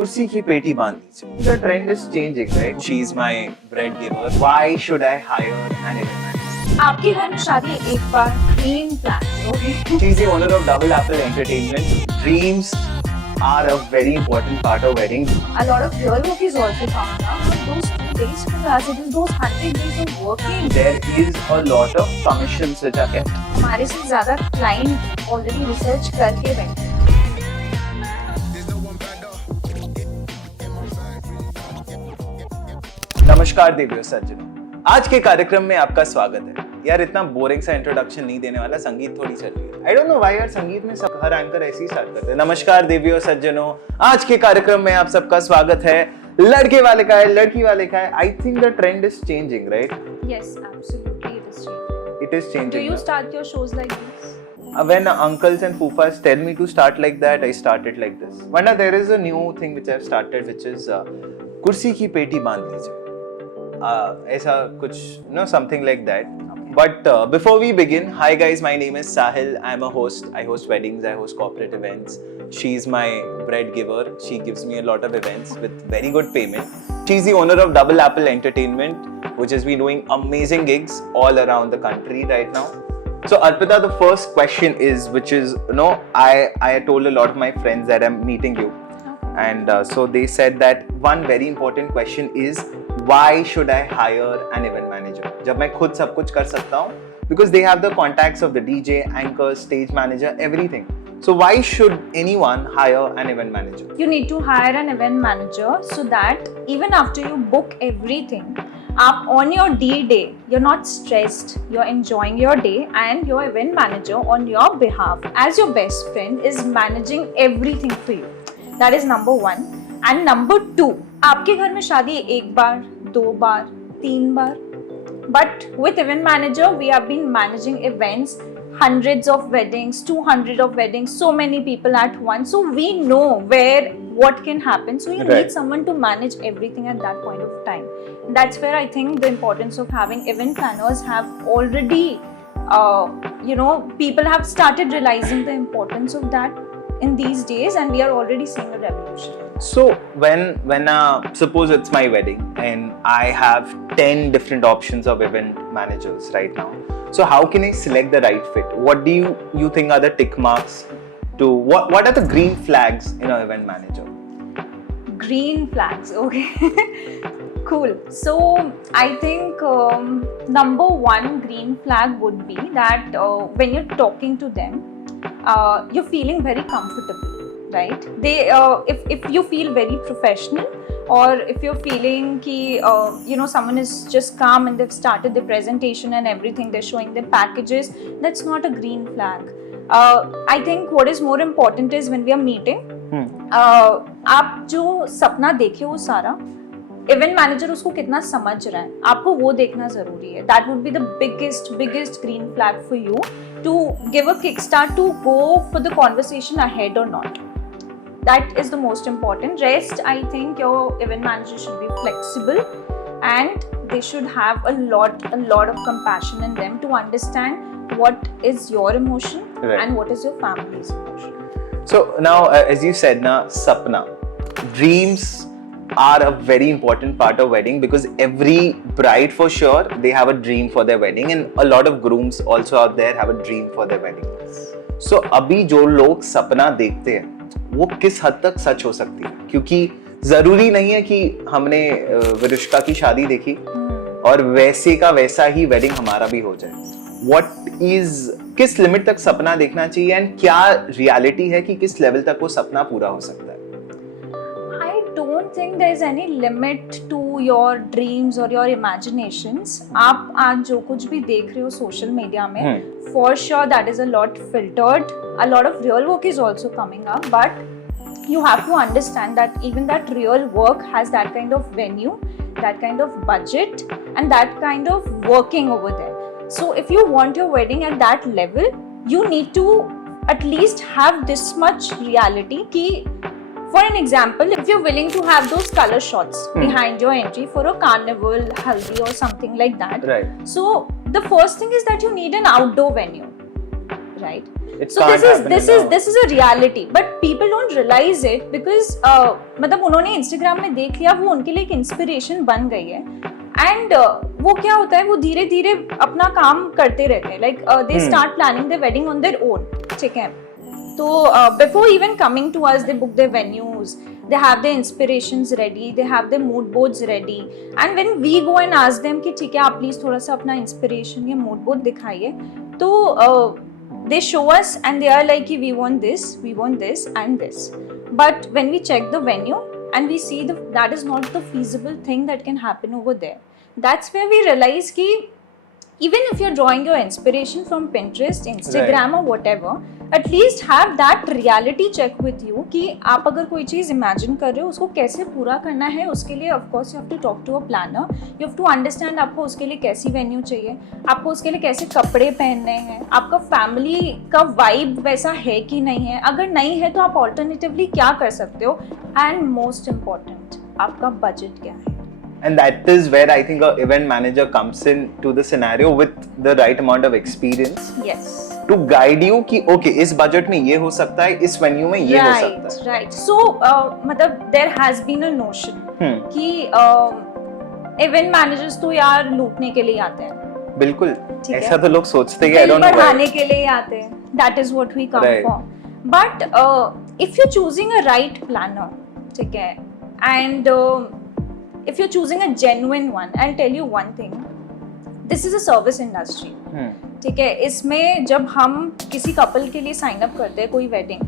कुर्सी की पेटी बांध दीजिए. The trend is changing, right? She is my bread giver. Why should I hire an event? आपके घर में शादी एक बार ड्रीम प्लान करोगे. She's the owner of Double Apple Entertainment. Dreams are a very important part of wedding. A lot of real work is also coming up. But those 2 days for us, it is those 100 days of working. There is a lot of commissions which are kept. हमारे से ज्यादा client already research करके बैठे. नमस्कार देवियों सज्जनों, आज के कार्यक्रम में आपका स्वागत है. यार इतना बोरिंग सा इंट्रोडक्शन नहीं देने वाला, संगीत थोड़ी चल रही है. आई डोंट नो व्हाई यार, संगीत में सब हर एंकर ऐसे ही स्टार्ट करते हैं. नमस्कार देवियों सज्जनों, आज के कार्यक्रम में आप सबका स्वागत है. लड़के वाले का है, लड़की वाले का है. I think the trend is changing, right? Yes, absolutely it is changing. It is changing. Do you start your shows like this? When uncles and fufas tell me to start like that, I start it like this. Vanda, there is a new thing which I've started, which is kursi ki peti बांध लीजिए. ऐसा कुछ, something like that. But before we begin, hi guys, my name is Sahil. I'm a host. I host weddings. I host corporate events. She's my bread giver. She gives me a lot of events with very good payment. She's the owner of Double Apple Entertainment, which has been doing amazing gigs all around the country right now. So Arpita, the first question is, which is, I told a lot of my friends that I'm meeting you. And so they said that one very important question is, why should I hire an event manager? जब मैं खुद सब कुछ कर सकता हूँ, because they have the contacts of the DJ, anchor, stage manager, everything. So why should anyone hire an event manager? You need to hire an event manager so that even after you book everything, on your D-Day, you're not stressed, you're enjoying your day, and your event manager on your behalf, as your best friend, is managing everything for you. That is number 1. And number 2, आपके घर में शादी एक बार, 2 बार, 3 बार. But with event manager, we have been managing events, hundreds of weddings, 200 of weddings, so many people at once. So we know what can happen. So you need someone to manage everything at that point of time. That's where I think the importance of having event planners have already, people have started realizing the importance of that in these days, and we are already seeing a revolution. So when suppose it's my wedding and I have 10 different options of event managers right now. So how can I select the right fit? What do you think are the tick marks to what are the green flags in an event manager? Green flags, okay. Cool. So I think number 1 green flag would be that when you're talking to them, you're feeling very comfortable, right? They if you feel very professional, or if you're feeling ki someone is just calm and they've started the presentation and everything, they're showing their packages, that's not a green flag. I think what is more important is when we are meeting, आप जो सपना देखे वो सारा event manager उसको कितना समझ रहा है, आपको वो देखना जरूरी है. That would be the biggest green flag for you to give a kick start to go for the conversation ahead और not. That is the most important. Rest, I think your event manager should be flexible, and they should have a lot of compassion in them to understand what is your emotion and what is your family's emotion. So now, as you said, sapna, dreams are a very important part of wedding, because every bride for sure they have a dream for their wedding, and a lot of grooms also out there have a dream for their wedding. So अभी जो लोग सपना देखते हैं वो किस हद तक सच हो सकती है? क्योंकि जरूरी नहीं है कि हमने विरुष्का की शादी देखी और वैसे का वैसा ही वेडिंग हमारा भी हो जाए. किस लिमिट तक सपना देखना चाहिए, एंड क्या रियलिटी है कि किस लेवल तक वो सपना पूरा हो सकता है? I don't think there is any limit to your dreams or your imaginations. आप आज जो कुछ भी देख रहे हो सोशल मीडिया में, for sure that is a lot filtered. A lot of real work is also coming up, but you have to understand that even that real work has that kind of venue, that kind of budget, and that kind of working over there. So if you want your wedding at that level, you need to at least have this much reality ki, for an example, if you're willing to have those color shots behind your entry for a carnival, haldi or something like that. Right. So the first thing is that you need an outdoor venue, right? It So can't happen in a- this is a reality, but people don't realize it because मतलब उन्होंने Instagram में देख लिया, वो उनके लिए एक inspiration बन गई है एंड वो क्या होता है, वो धीरे धीरे अपना काम करते रहते हैं, like they start planning the wedding on their own, ठीक है. तो before even coming to us, they book their venues, they have their inspirations ready, they have their mood boards ready, and when we go and ask them कि ठीक है आप please थोड़ा सा अपना इंस्पिरेशन या मूड बोर्ड दिखाइए, तो they show us and they are like कि we want this and this, but when we check the venue and we see that is not the feasible thing that can happen over there. That's where we realize कि even if you're drawing your inspiration from Pinterest, Instagram or whatever, at least have that reality check with you कि आप अगर कोई चीज़ imagine कर रहे हो उसको कैसे पूरा करना है. उसके लिए of course you have to talk to a planner, you have to understand आपको उसके लिए कैसी venue चाहिए, आपको उसके लिए कैसे कपड़े पहनने हैं, आपका family का vibe वैसा है कि नहीं है, अगर नहीं है तो आप alternatively क्या कर सकते हो, and most important आपका budget क्या है. And that is where I think a event manager comes in to the scenario with the right amount of experience Yes. to guide you कि okay इस budget में ये हो सकता है, इस venue में ये हो सकता है. Right. So मतलब there has been a notion कि event managers तो यार लूटने के लिए आते हैं. बिल्कुल ठीक है. ऐसा तो लोग सोचते हैं. I don't know बढ़ाने why. के लिए आते हैं. That is what we come Right. for. But if you're choosing a right planner, ठीक है, and if you're choosing a genuine one, I'll tell you one thing. This is a service industry. ठीक है, इसमें जब हम किसी couple के लिए साइन अप करते हैं कोई वेडिंग,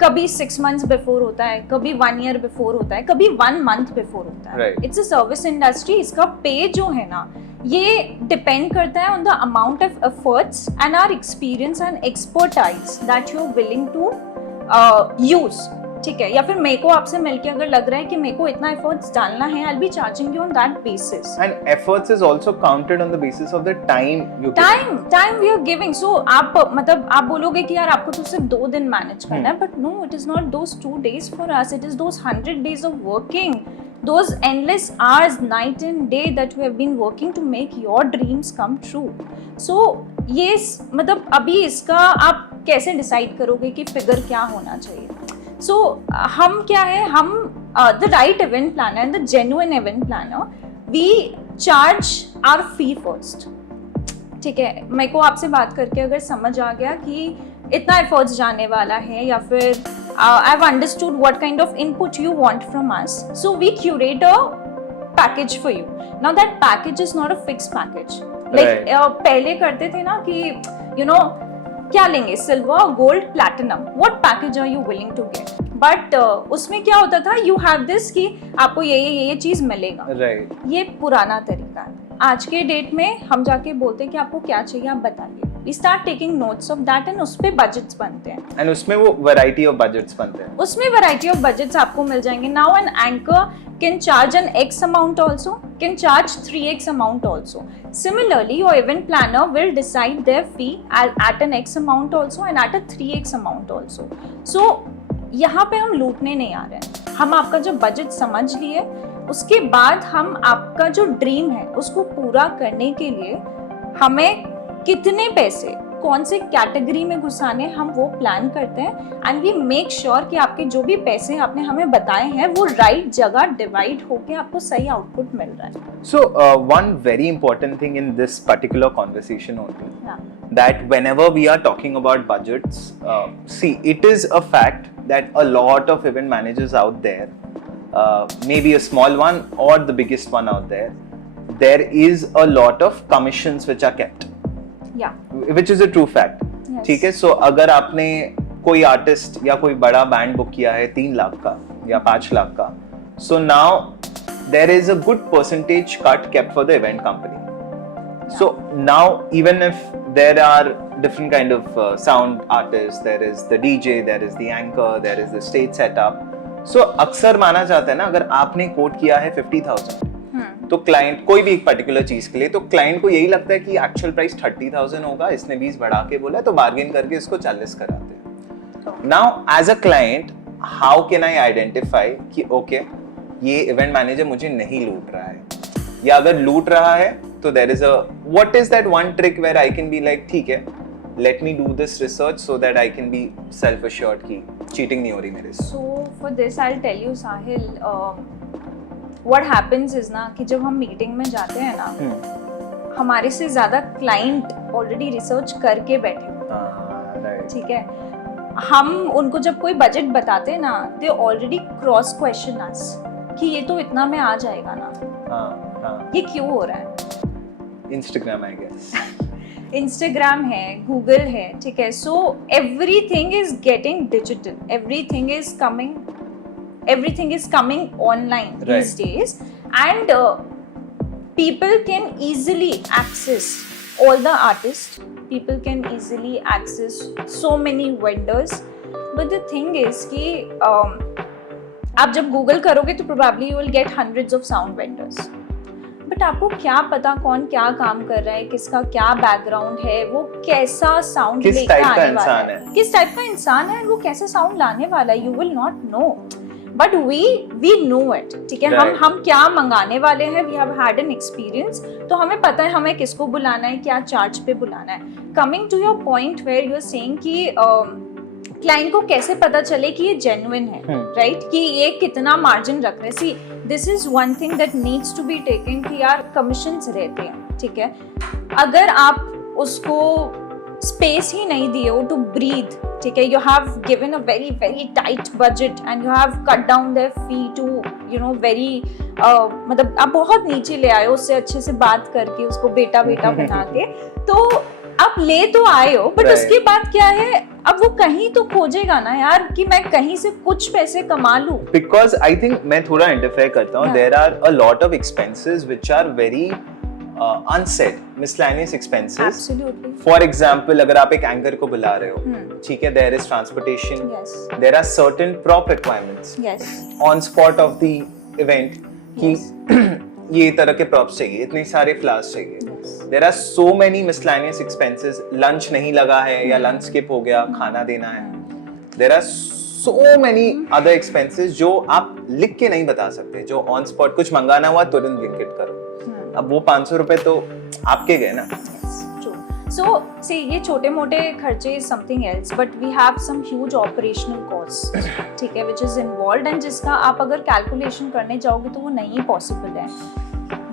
कभी 6 months बिफोर होता है, कभी 1 year बिफोर होता है, कभी 1 month बिफोर होता है. Right. It's a service industry. इसका पे जो है ना, ये डिपेंड करता है on the amount of efforts and our experience and expertise that you are willing to use. ठीक है, या फिर मेरे को आपसे मिलके अगर लग रहा है कि मेरे को इतना एफर्ट्स डालना है, I'll be charging you on that basis. And efforts is also counted on the basis of the time you give. Time we are giving. So आप मतलब आप बोलोगे कि यार आपको तो सिर्फ 2 दिन मैनेज करना है, but no, it is not those 2 days for us. It is those 100 days of working, those endless hours, night and day that we have been working to make your dreams come true. So ये मतलब अभी इसका आप कैसे decide करोगे कि figure क्या होना चाहिए? So हम क्या है, हम the right event planner and the genuine event planner, we charge our fee first. ठीक है, मेरे को आपसे बात करके अगर समझ आ गया कि इतना एफर्ट्स जाने वाला है, या फिर I've understood what kind of input you want from us, so we curate a package for you. Now that package is not a fixed package. Like पहले करते थे ना कि you know क्या लेंगे, silver, gold, platinum, what package are you willing to get. But उसमें क्या होता था, यू हैव दिस कि आपको ये चीज मिलेगा. Right. ये पुराना तरीका है. आज के डेट में हम जाके बोलते हैं कि आपको क्या चाहिए आप बताइए. We start taking notes of that and उस पे बजट्स बनते हैं. And उसमें वो variety of budgets बनते हैं. उसमें वैरायटी ऑफ बजट्स आपको मिल जाएंगे. Now an anchor can charge an X amount also, can charge 3X amount also. Similarly, your event planner will decide their fee at an X amount also and at a 3X amount also. So, यहाँ पे हम लूटने नहीं आ रहे हैं. हम आपका जो बजट समझ लिए, उसके बाद हम आपका जो ड्रीम है उसको पूरा करने के लिए हमें कितने पैसे कौन से कैटेगरी में घुसाने हम वो प्लान करते हैं, एंड वी मेक श्योर कि आपके जो भी पैसे आपने हमें बताए हैं वो राइट जगह डिवाइड होके आपको सही आउटपुट मिल रहा है. So one very important thing in this particular conversation only, Yeah. that whenever we are talking about budgets, see, it is a fact that a lot of event managers out there, maybe a small one or the biggest one out there is a lot of commissions which are kept. Yeah. Which is a true fact. Yes. ठीक है, सो अगर आपने कोई artist या कोई बड़ा band book किया है 3 लाख का या 5 लाख का, so now there is a good percentage cut kept for the event company. So now even if there are different kind of sound artists, there is the DJ, there is the anchor, there is the stage setup. So अक्सर माना जाता है ना, अगर आपने coat किया है 50,000 तो क्लाइंट कोई भी एक पर्टिकुलर चीज के लिए, तो क्लाइंट को यही लगता है कि एक्चुअल प्राइस 30,000 होगा, इसने 20 बढ़ा के बोला है तो बार्गेन करके इसको 40 कराते हैं. Now as a client how can I identify कि ओके ये इवेंट मैनेजर मुझे नहीं लूट रहा है, या अगर लूट रहा है तो there is a what is that one trick where I can be like ठीक है let me do this research so that I can be self assured कि cheating नहीं हो रही मेरे से. So for this I'll tell you Sahil, what happens is ना कि जब हम मीटिंग में जाते हैं ना, हमारे से ज़्यादा क्लाइंट ऑलरेडी रिसर्च करके बैठे होते हैं, right. ठीक है. हम उनको जब कोई बजट बताते हैं ना, दे ऑलरेडी क्रॉस क्वेश्चन अस कि ये तो इतना में आ जाएगा ना, हाँ. ये क्यों हो रहा है. Instagram I guess. इंस्टाग्राम है, गूगल है, ठीक है. So everything is getting digital, everything is coming online these days, and people can easily access all the artists, people can easily access so many vendors, but the thing is कि आप जब Google करोगे तो probably you will get hundreds of sound vendors, but आपको क्या पता कौन क्या काम कर रहा है, किसका क्या बैकग्राउंड है, वो कैसा साउंड लेकर आने वाला है, किस टाइप का इंसान है, वो कैसा साउंड लाने वाला है. You will not know, but we know it, ठीक है. हम क्या मंगाने वाले हैं, we have had an experience, तो हमें पता है हमें किसको बुलाना है, क्या चार्ज पे बुलाना है. Coming to your point where you are saying कि क्लाइंट को कैसे पता चले कि ये जेन्युइन है, राइट, कि ये कितना मार्जिन रख रहे हैं. See this is one thing that needs to be taken कि यार कमीशंस रहते हैं, ठीक है. अगर आप उसको स्पेस ही नहीं दिए हो टू ब्रीथ, ठीक है, you have given a very very tight budget and you have cut down their fee to you know very मतलब आप बहुत नीचे ले आए हो, उससे अच्छे से बात करके उसको बेटा बना के, तो आप ले तो आए हो, बट उसके बाद क्या है, अब वो कहीं तो खोजेगा ना यार कि मैं कहीं से कुछ पैसे कमा लूं. Because I think मैं थोड़ा इंटरफेयर करता हूँ. There are a lot of expenses which are very unsaid, miscellaneous expenses. Absolutely. For example, अगर आप एक एंकर को बुला रहे हो, ठीक है, there is transportation. Yes. There are certain prop requirements. Yes. On spot of the event कि ये तरह के props चाहिए, इतने सारे flowers चाहिए. There are so many miscellaneous expenses. Lunch नहीं लगा है या lunch skip हो गया, खाना देना है. There are so many other expenses जो आप लिख के नहीं बता सकते, जो on spot कुछ मंगाना हुआ तुरंत Blinkit करो. अब वो 500 रुपए तो आपके गए ना. So see ये छोटे मोटे खर्चे is something else, but we have some huge operational costs, ठीक है, which is involved, and जिसका आप अगर calculation करने जाओगे तो वो नहीं possible है.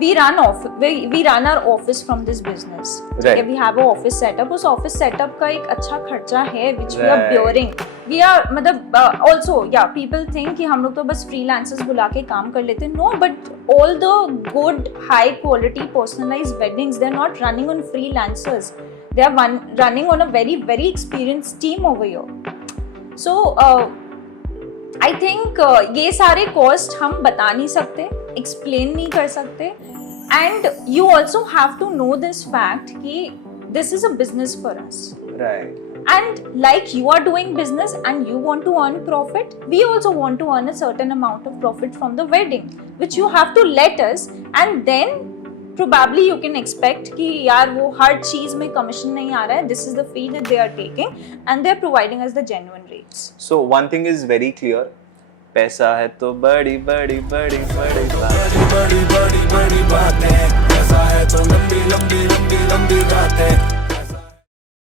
We run our office from this business. Right. We have a office setup. उस office setup का एक अच्छा खर्चा है which we are bearing. We are मतलब also yeah people think कि हम लोग तो बस freelancers बुला के काम कर लेते हैं. No, but all the good high quality personalized weddings, they are not running on freelancers. They are running on a very very experienced team over here. So I think ये सारे cost हम बता नहीं सकते, explain नहीं कर सकते. And you also have to know this fact कि this is a business for us. Right. And like you are doing business and you want to earn profit, we also want to earn a certain amount of profit from the wedding, which you have to let us, and then probably you can expect कि यार वो हर चीज में commission नहीं आ रहा है. This is the fee that they are taking and they are providing us the genuine rates. So one thing is very clear. पैसा है तो बड़ी बड़ी बड़ी बड़ी बड़ी बड़ी बड़ी बड़ी बातें, पैसा है तो लंबी लंबी लंबी लंबी बातें.